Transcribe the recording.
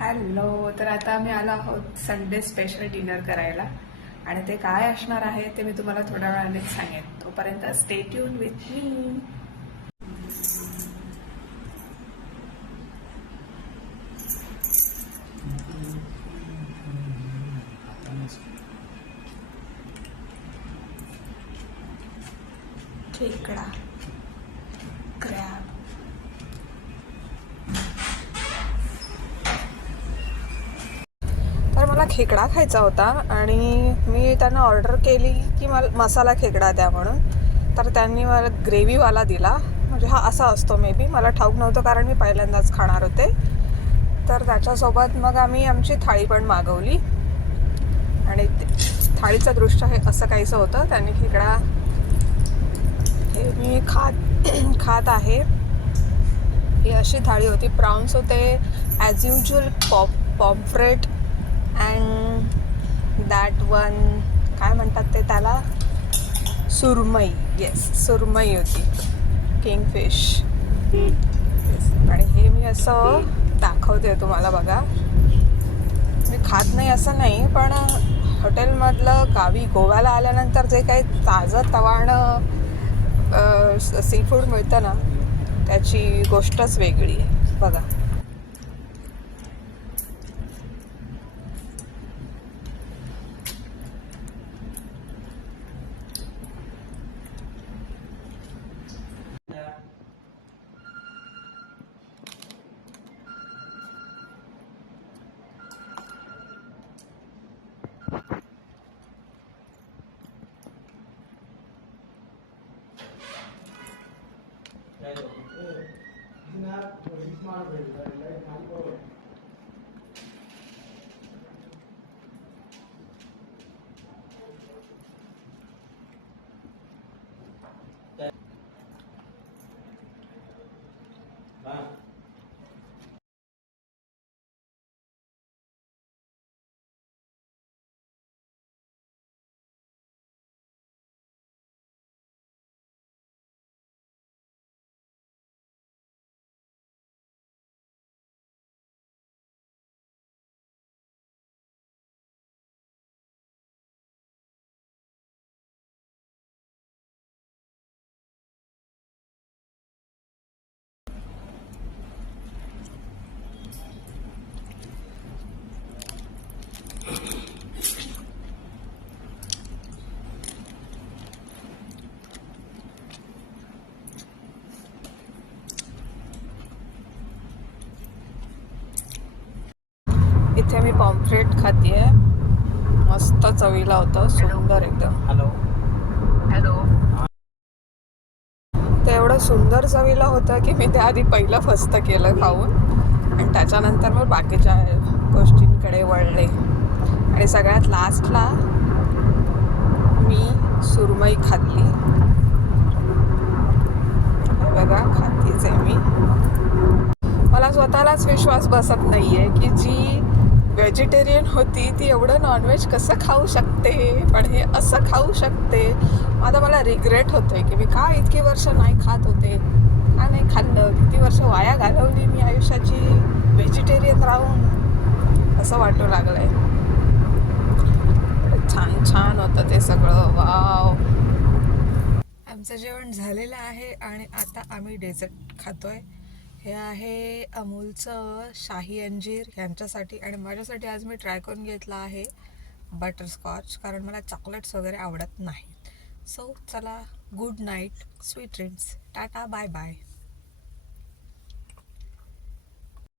Hello. तर आता आम्ही आलो आहोत संडे स्पेशल डिनर करायला आणि ते काय असणार आहे ते मी तुम्हाला थोड्या वेळाने सांगेन. तोपर्यंत स्टे ट्यून विथ मी. खेकडा, क्रॅब, तर मला खेकडा खायचा होता आणि मी त्यांना ऑर्डर केली की मला मसाला खेकडा द्या म्हणून. तर त्यांनी मला ग्रेव्हीवाला दिला. म्हणजे हा असा असतो, मे बी मला ठाऊक नव्हतं कारण मी पहिल्यांदाच खाणार होते. तर त्याच्यासोबत मग आम्ही आमची थाळी पण मागवली आणि थाळीचं दृश्य हे असं काहीसं होतं. त्यांनी खेकडा हे मी खात आहे. ही अशी थाळी होती. प्रॉन्स होते as usual, pomfret and that one काय म्हणतात ते त्याला, सुरमई. येस, सुरमई होती, किंगफिश. आणि हे मी असं दाखवते तुम्हाला, बघा. मी खात नाही असं नाही, पण हॉटेलमधलं गावी गोव्याला आल्यानंतर जे काही ताजं तवाणं सी फूड मिळतं ना, त्याची गोष्टच वेगळी आहे, बघा. इथे मी पॉम्फ्रेट खातीये. मस्त चवीला होतं, सुंदर एकदम. हॅलो. ते एवढं सुंदर चवीला होतं की मी त्याआधी पहिलं फस्त केलं खाऊन आणि त्याच्यानंतर मग बाकीच्या गोष्टींकडे वळले. आणि सगळ्यात लास्टला मी सुरमई खाल्ली. बघा, खातीच आहे मी. मला स्वतःलाच विश्वास बसत नाहीये की जी व्हेजिटेरियन होती ती एवढं नॉनव्हेज कसं खाऊ शकते, पण हे असं खाऊ शकते. आता मला रिग्रेट होतोय की मी का इतकी वर्ष नाही खात होते, का नाही खाल्लं, किती वर्ष वाया घालवली मी आयुष्याची व्हेजिटेरियन राहून, असं वाटू लागलंय. छान छान होतं ते सगळं. वाव. आमचं जेवण झालेलं आहे आणि आता आम्ही डेझर्ट खातोय. हे आहे अमूलचं शाही अंजीर यांच्यासाठी, आणि माझ्यासाठी आज मी ट्राय करून घेतला आहे बटरस्कॉच, कारण मला चॉकलेट्स वगैरे आवडत नाहीत. सो चला, good night, sweet dreams, tata, bye bye.